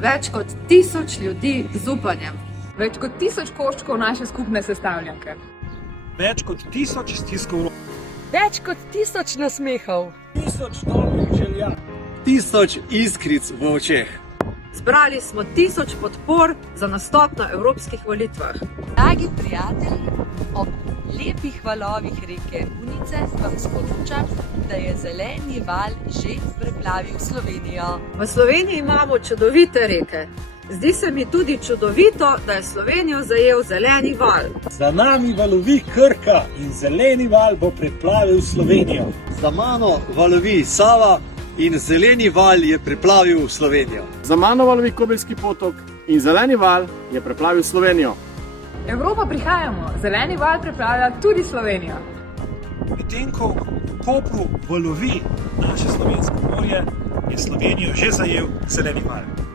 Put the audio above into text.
Več kot 1000 ljudi z upanjem. Več kot 1000 koščkov naše skupne sestavljanke. Več kot 1000 stiskov rok. Več kot 1000 nasmehov. 1000 dobrih želja. 1000 iskric v očeh. Zbrali smo 1000 podpor za nastop na evropskih volitvah. Dragi prijatelji, ob lepih valovih reke Unice vam sporočam, da je zeleni val že preplavil Slovenijo. V Sloveniji imamo čudovite reke. Zdi se mi tudi čudovito, da je Slovenijo zajel zeleni val. Za nami valovi Krka in zeleni val bo preplavil Slovenijo. Za mano valovi Sava in zeleni val je preplavil Slovenijo. Za mano valovi Kobeljski potok in zeleni val je preplavil Slovenijo. Evropa prihajamo, zeleni val preplavlja tudi Slovenijo. Medtem ko v Kopru valovi naše slovensko morje, je Slovenijo že zajel zeleni val.